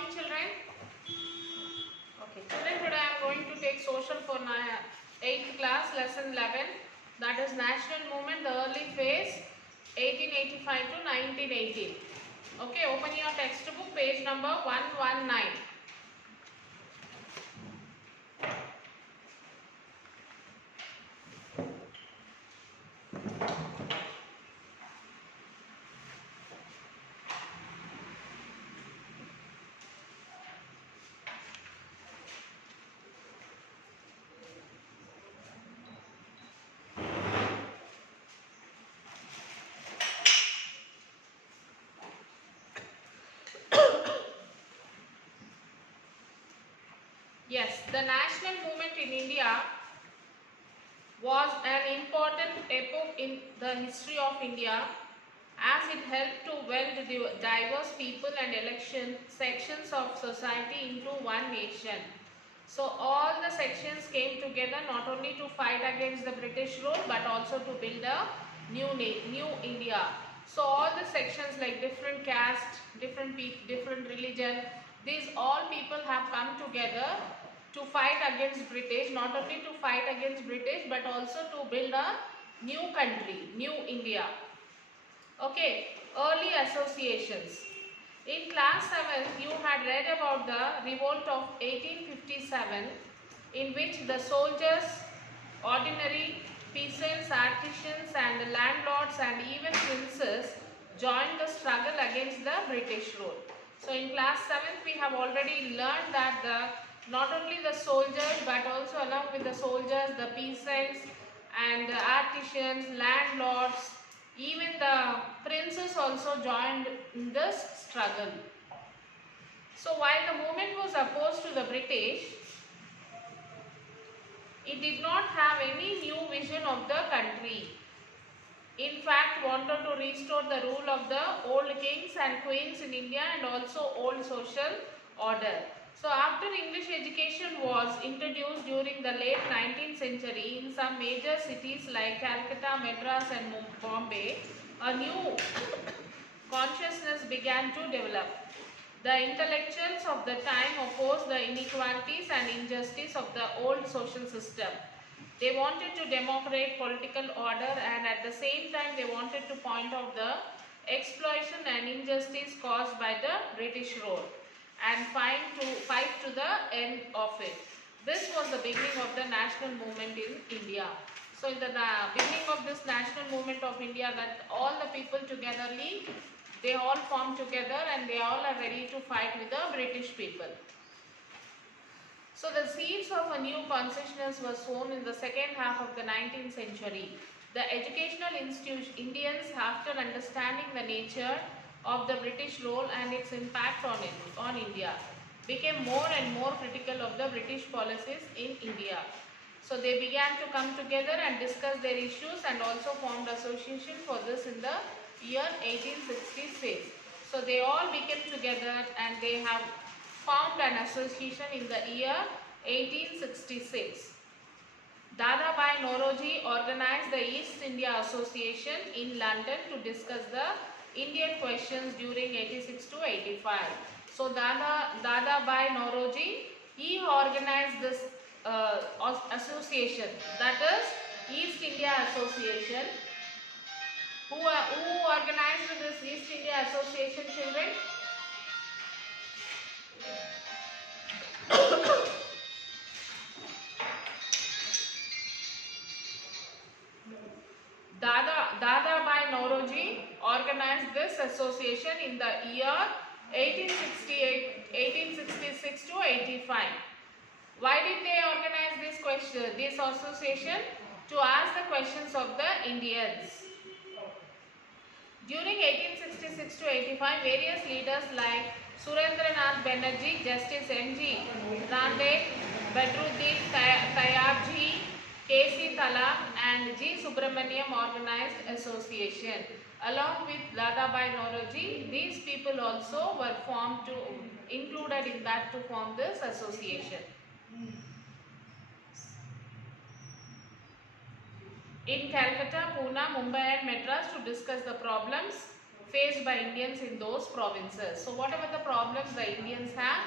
morning, children. Okay, children, today I am going to take social for 8th class, lesson 11. That is national movement, the early phase, 1885 to 1918. Okay, open your textbook, page number 119. Yes, the national movement in India was an important epoch in the history of India as it helped to weld diverse people and sections of society into one nation. So all the sections came together not only to fight against the British rule but also to build a new India. So all the sections like different caste, different religion, these all people have come together to fight against British, not only to fight against British but also to build a new country, new India. Okay, early associations. In class 7, you had read about the revolt of 1857 in which the soldiers, ordinary peasants, artisans and landlords and even princes joined the struggle against the British rule. So in class 7th we have already learned that not only the soldiers but also along with the soldiers, the peasants and the artisans, landlords, even the princes also joined in this struggle. So while the movement was opposed to the British, it did not have any new vision of the country. In fact, wanted to restore the rule of the old kings and queens in India and also old social order. So after English education was introduced during the late 19th century in some major cities like Calcutta, Madras and Bombay, a new consciousness began to develop. The intellectuals of the time opposed the inequalities and injustice of the old social system. They wanted to democrate political order and at the same time they wanted to point out the exploitation and injustice caused by the British rule and fight to the end of it. This was the beginning of the national movement in India. So in the beginning of this national movement of India, that all the people togetherly, they all formed together and they all are ready to fight with the British people. So the seeds of a new consciousness were sown in the second half of the 19th century. The educational Indians, after understanding the nature of the British rule and its impact on India, became more and more critical of the British policies in India. So they began to come together and discuss their issues and also formed association for this in the year 1866. So they all became together and they have formed an association in the year 1866. Dadabhai Naoroji organized the East India Association in London to discuss the Indian questions during 86 to 85. So Dadabhai Naoroji, he organized this association, that is East India Association. Who organized this East India Association, children? Dadabhai Naoroji organized this association in the year 1866 to 85. Why did they organize this association? To ask the questions of the Indians. During 1866 to 85, various leaders like Surendranath Banerjee, Justice M.G. Nande, Badruddin Tayabji, K.C. Talab and G. Subramaniam organized association. Along with Dadabhai Naoroji, these people also were included in that to form this association. In Calcutta, Pune, Mumbai and Madras to discuss the problems faced by Indians in those provinces. So whatever the problems the Indians have,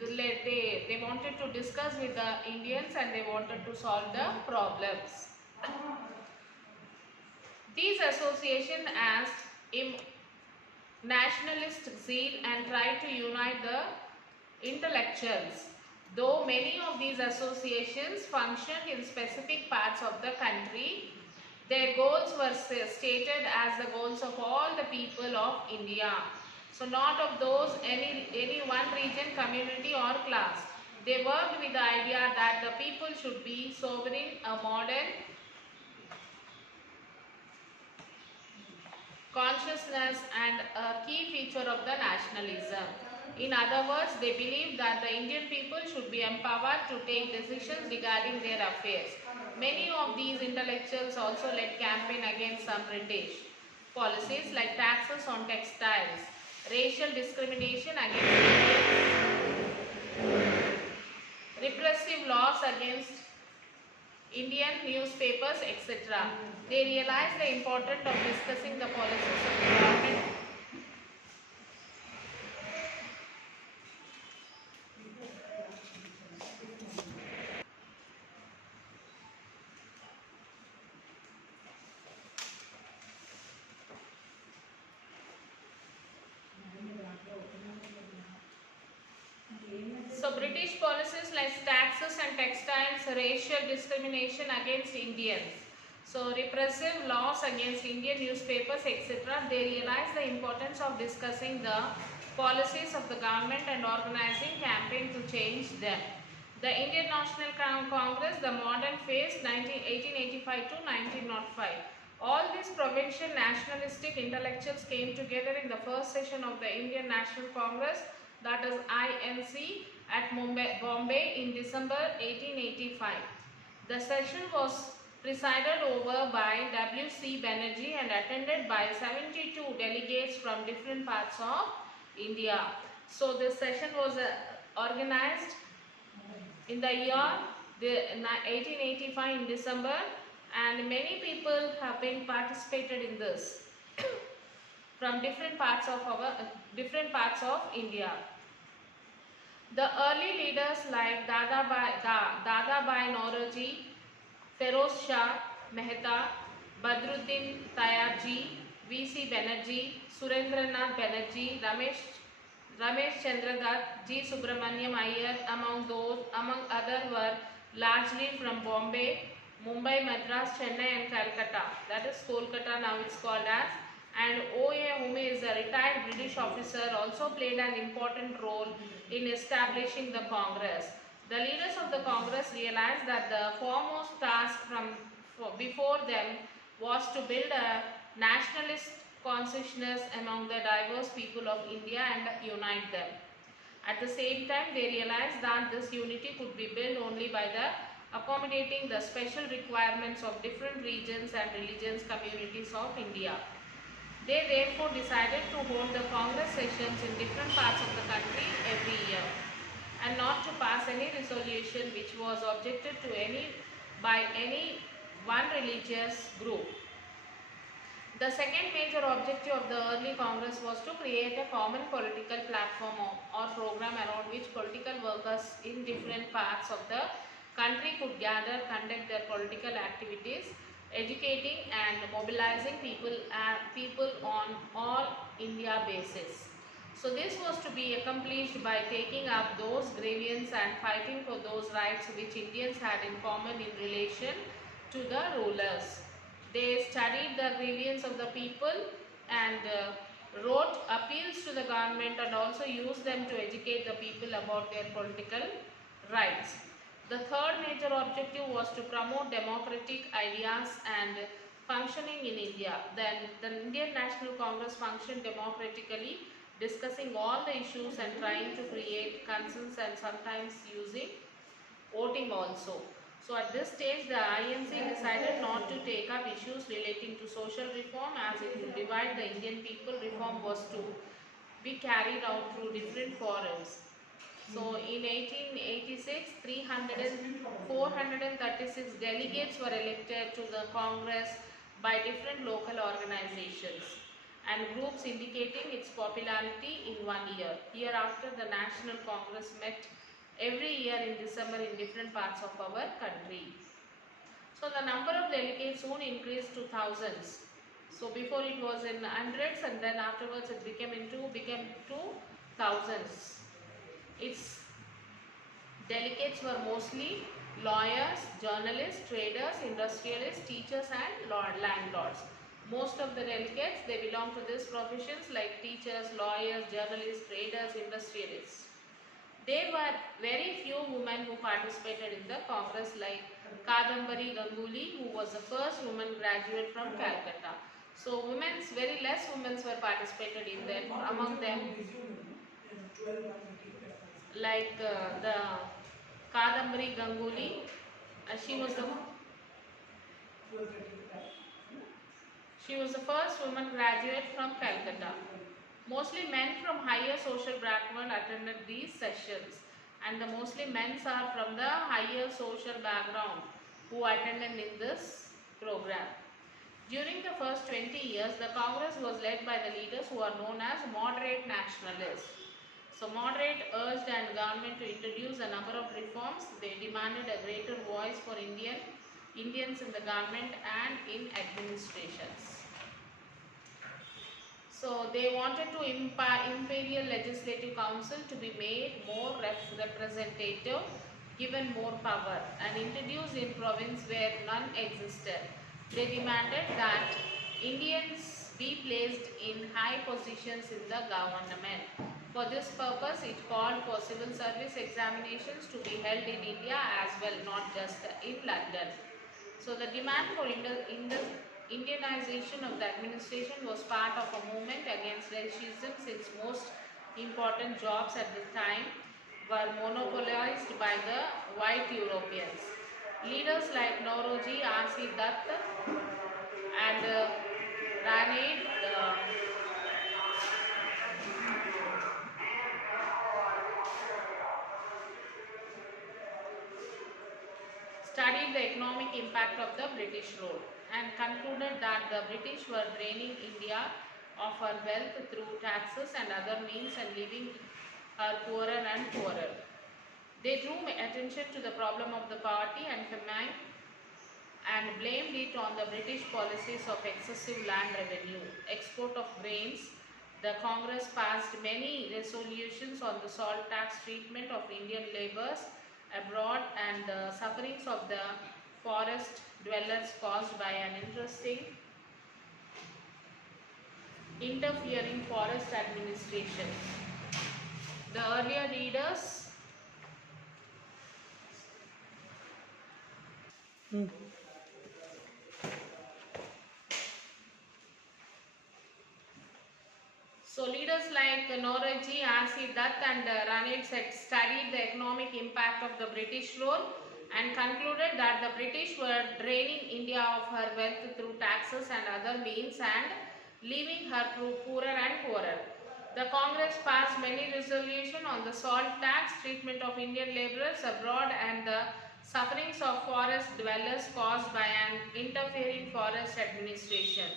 they wanted to discuss with the Indians and they wanted to solve the problems. These associations asked nationalist zeal and tried to unite the intellectuals. Though many of these associations functioned in specific parts of the country, their goals were stated as the goals of all the people of India. So not of those any one region, community or class. They worked with the idea that the people should be sovereign, a modern consciousness and a key feature of the nationalism. In other words, they believed that the Indian people should be empowered to take decisions regarding their affairs. Many of these intellectuals also led campaign against some British policies like taxes on textiles, racial discrimination against Indians, repressive laws against Indian newspapers, etc. They realized the importance of discussing the policies of the government. So British policies like taxes and textiles, racial discrimination against Indians, so repressive laws against Indian newspapers, etc. They realized the importance of discussing the policies of the government and organizing campaign to change them. The Indian National Congress, the modern phase 1885 to 1905. All these provincial nationalistic intellectuals came together in the first session of the Indian National Congress, that is INC, at Bombay in December 1885. The session was presided over by W.C. Banerjee and attended by 72 delegates from different parts of India. So this session was organized in the year 1885 in December, and many people have been participated in this from different parts of India. The early leaders like Dadabhai Naoroji, Feroz Shah Mehta, Badruddin Tayarji, V.C. Banerjee, Surendranath Banerjee, Ramesh Chandra Dutt, G. Subramaniam Iyer, among others were largely from Bombay, Mumbai, Madras, Chennai and Calcutta. That is Kolkata now it's called as. And O.A. Hume is a retired British officer, also played an important role in establishing the Congress. The leaders of the Congress realized that the foremost task before them was to build a nationalist consciousness among the diverse people of India and unite them. At the same time, they realized that this unity could be built only by accommodating the special requirements of different regions and religions communities of India. They therefore decided to hold the Congress sessions in different parts of the country every year and not to pass any resolution which was objected to by any one religious group. The second major objective of the early Congress was to create a common political platform or program around which political workers in different parts of the country could gather, conduct their political activities, educating and mobilizing people on all India basis. So this was to be accomplished by taking up those grievances and fighting for those rights which Indians had in common in relation to the rulers. They studied the grievances of the people and wrote appeals to the government and also used them to educate the people about their political rights. The third major objective was to promote democratic ideas and functioning in India. Then the Indian National Congress functioned democratically, discussing all the issues and trying to create consensus and sometimes using voting also. So at this stage the INC decided not to take up issues relating to social reform as it would divide the Indian people. Reform was to be carried out through different forums. So in 1886, 436 delegates were elected to the Congress by different local organizations. and groups indicating its popularity in 1 year. Hereafter, the National Congress met every year in December in different parts of our country. So the number of delegates soon increased to thousands. So before it was in hundreds, and then afterwards it became to thousands. Its delegates were mostly lawyers, journalists, traders, industrialists, teachers and landlords. Most of the delegates, they belong to these professions like teachers, lawyers, journalists, traders, industrialists. There were very few women who participated in the Congress, like Kadambari Ganguly, who was the first woman graduate from Calcutta. So very less women were participated in them. Among them, like the Kadambari Ganguly, she was the first woman graduate from Calcutta. Mostly men from higher social background attended these sessions, and the mostly men are from the higher social background who attended in this program. During the first 20 years, the Congress was led by the leaders who are known as moderate nationalists. So moderate urged the government to introduce a number of reforms. They demanded a greater voice for Indians in the government and in administrations. So they wanted to Imperial Legislative Council to be made more representative, given more power, and introduced in province where none existed. They demanded that Indians be placed in high positions in the government. For this purpose, it called for civil service examinations to be held in India as well, not just in London. So the demand for Indianization of the administration was part of a movement against racism, since most important jobs at the time were monopolized by the white Europeans. Leaders like Nauroji, R.C. Dutt and Ranade studied the economic impact of the British rule and concluded that the British were draining India of her wealth through taxes and other means and leaving her poorer and poorer. They drew attention to the problem of the poverty and famine and blamed it on the British policies of excessive land revenue, export of grains. The Congress passed many resolutions on the salt tax, treatment of Indian labourers abroad, and the sufferings of the forest dwellers caused by an interfering forest administration. The earlier readers So leaders like Nauroji, R.C. Dutt and Ranade studied the economic impact of the British rule and concluded that the British were draining India of her wealth through taxes and other means and leaving her poorer and poorer. The Congress passed many resolutions on the salt tax, treatment of Indian labourers abroad, and the sufferings of forest dwellers caused by an interfering forest administration.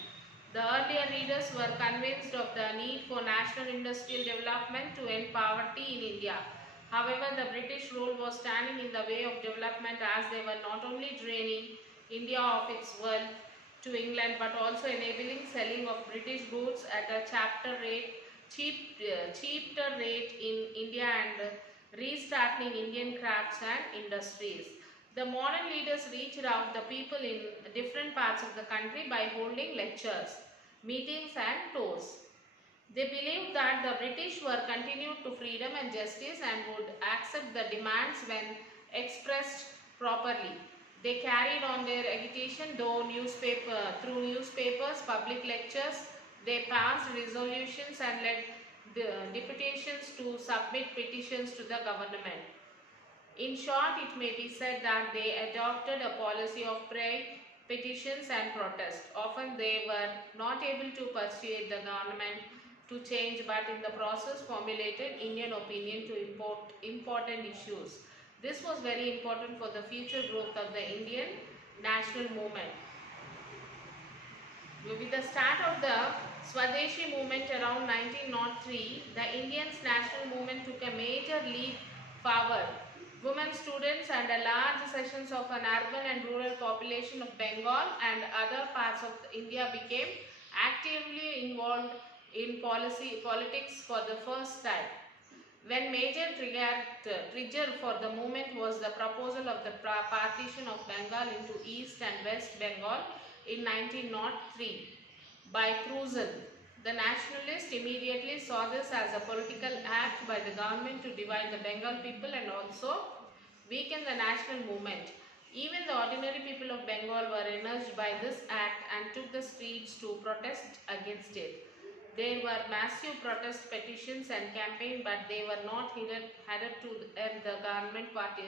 The earlier readers were convinced of the need for national industrial development to end poverty in India. However, the British rule was standing in the way of development, as they were not only draining India of its wealth to England but also enabling selling of British goods at a cheaper rate in India and restarting Indian crafts and industries. The modern leaders reached out the people in different parts of the country by holding lectures, meetings and tours. They believed that the British were continued to freedom and justice and would accept the demands when expressed properly. They carried on their agitation through newspapers, public lectures. They passed resolutions and led the deputations to submit petitions to the government. In short, it may be said that they adopted a policy of prayer, petitions and protest. Often they were not able to persuade the government to change, but in the process formulated Indian opinion to important issues. This was very important for the future growth of the Indian national movement. With the start of the Swadeshi movement around 1903, the Indians' national movement took a major leap forward. Women students and a large sections of an urban and rural population of Bengal and other parts of India became actively involved in politics for the first time. When major trigger for the movement was the proposal of the partition of Bengal into East and West Bengal in 1903 by Cruzan. The nationalists immediately saw this as a political act by the government to divide the Bengal people and also weaken the national movement. Even the ordinary people of Bengal were encouraged by this act and took the streets to protest against it. There were massive protest petitions and campaigns, but they were not headed to the government party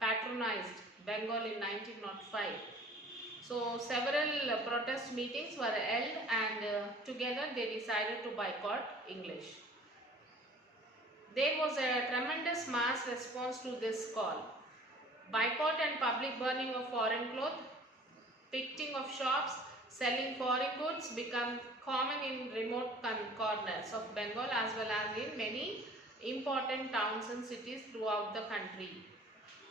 patronized Bengal in 1905. So several protest meetings were held and together they decided to boycott English. There was a tremendous mass response to this call. Boycott and public burning of foreign clothes, picketing of shops, selling foreign goods become common in remote corners of Bengal as well as in many important towns and cities throughout the country.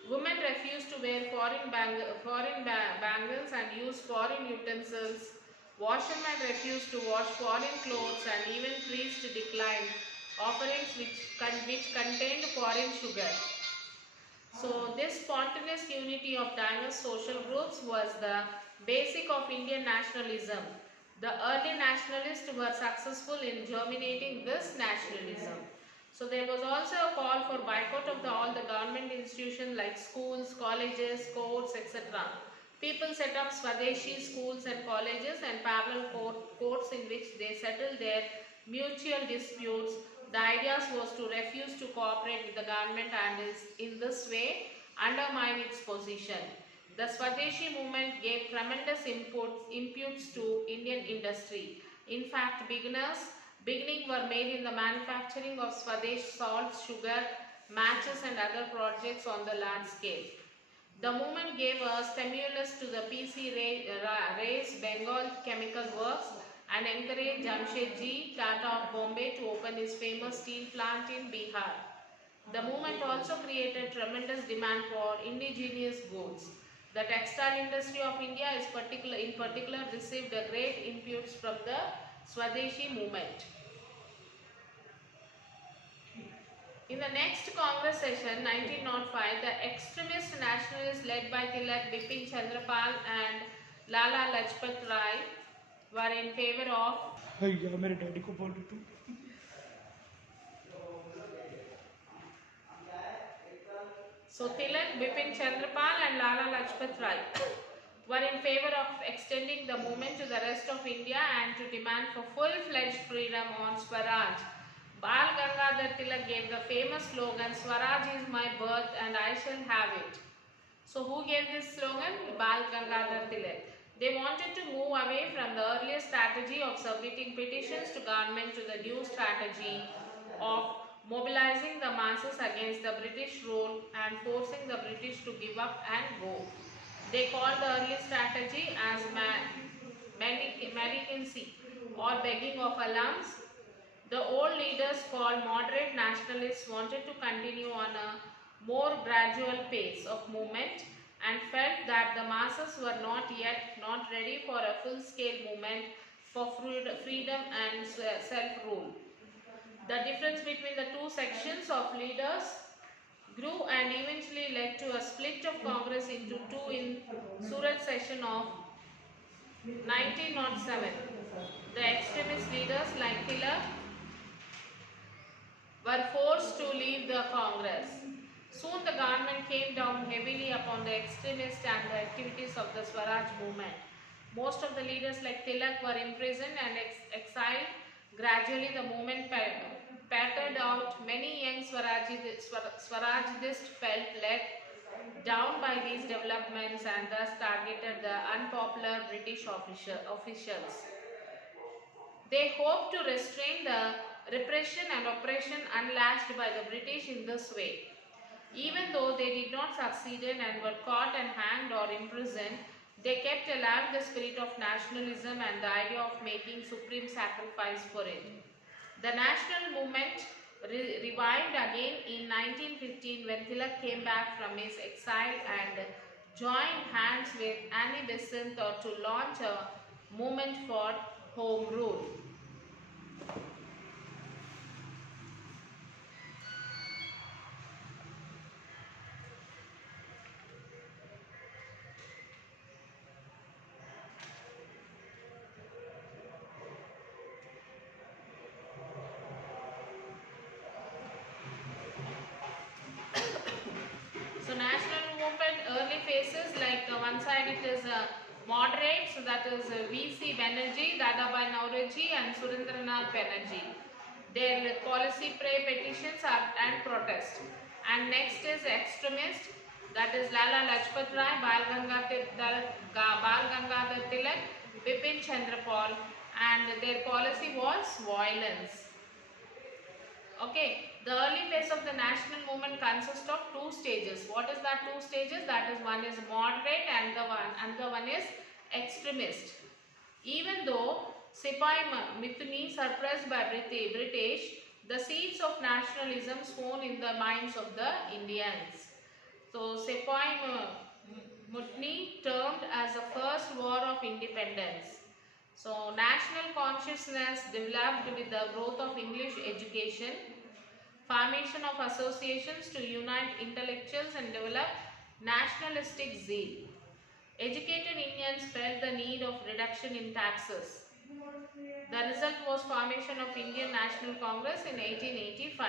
Women refused to wear foreign bangles and use foreign utensils. Washermen refused to wash foreign clothes and even priests declined offerings which contained foreign sugar. So this spontaneous unity of diverse social groups was the basic of Indian nationalism. The early nationalists were successful in germinating this nationalism. So there was also a call for boycott of all the government institutions like schools, colleges, courts, etc. People set up Swadeshi schools and colleges and parallel courts in which they settled their mutual disputes. The idea was to refuse to cooperate with the government and in this way undermine its position. The Swadeshi movement gave tremendous inputs to Indian industry. In fact, beginning were made in the manufacturing of Swadesh salt, sugar, matches and other projects on the large scale. The movement gave a stimulus to the P.C. Ray's Bengal Chemical Works and encouraged Jamshedji Tata of Bombay to open his famous steel plant in Bihar. The movement also created tremendous demand for indigenous goods. The textile industry of India in particular received a great inputs from the Swadeshi movement. In the next Congress session 1905, the extremist nationalists led by Tilak, Bipin Chandrapal and Lala Lajpat Rai were in favor of मेरे daddy को बोल तू So Tilak, Bipin Chandrapal and Lala Lajpat Rai were in favor of extending the movement to the rest of India and to demand for full-fledged freedom on Swaraj. Bal Gangadhar Tilak gave the famous slogan, Swaraj is my birth and I shall have it. So who gave this slogan? Bal Gangadhar Tilak. They wanted to move away from the earlier strategy of submitting petitions to government to the new strategy of mobilizing the masses against the British rule and forcing the British to give up and go. They called the early strategy as mendicancy or begging of alms. The old leaders called moderate nationalists wanted to continue on a more gradual pace of movement and felt that the masses were not ready for a full-scale movement for freedom and self-rule. The difference between the two sections of leaders grew and eventually led to a split of Congress into two in Surat session of 1907. The extremist leaders like Tilak were forced to leave the Congress. Soon the government came down heavily upon the extremists and the activities of the Swaraj movement. Most of the leaders like Tilak were imprisoned and exiled. Gradually the movement pattered out. Many young Swarajists felt let down by these developments and thus targeted the unpopular British officials. They hoped to restrain the repression and oppression unlatched by the British in this way. Even though they did not succeed and were caught and hanged or imprisoned, They kept alive the spirit of nationalism and the idea of making supreme sacrifice for it. The national movement revived again in 1915 when Tilak came back from his exile and joined hands with Annie Besant to launch a movement for home rule. So national movement early phases, like one side it is moderate, so that is V.C. Banerjee, Dadabhai Naoroji and Surendranath Banerjee. Their policy petitions are and protest. And next is extremist, that is Lala Lajpat Rai, Bal Gangadhar Tilak, Bipin Chandra Pal, and their policy was violence. Okay, the early phase of the national movement consists of two stages. What is that two stages? That is, one is moderate and the another one is extremist. Even though Sipai Mithuni suppressed by British, the seeds of nationalism sown in the minds of the Indians. So Sipai Mutni termed as the first war of independence. So national consciousness developed with the growth of English education, formation of associations to unite intellectuals and develop nationalistic zeal. Educated Indians felt the need of reduction in taxes. The result was formation of Indian National Congress in 1885.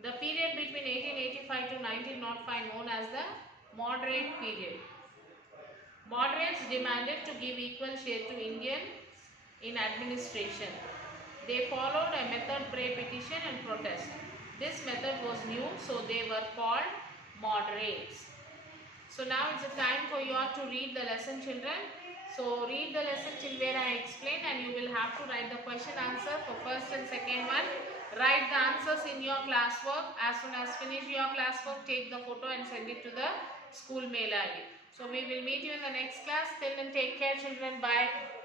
The period between 1885 to 1905 known as the moderate period. Moderates demanded to give equal share to Indians in administration. They followed a method petition and protest. This method was new, so they were called moderates. So now it's the time for you all to read the lesson, children. So read the lesson till where I explain, and you will have to write the question answer for first and second one. Write the answers in your classwork. As soon as finish your classwork, take the photo and send it to the school mail ID. So we will meet you in the next class. Till then, take care, children. Bye.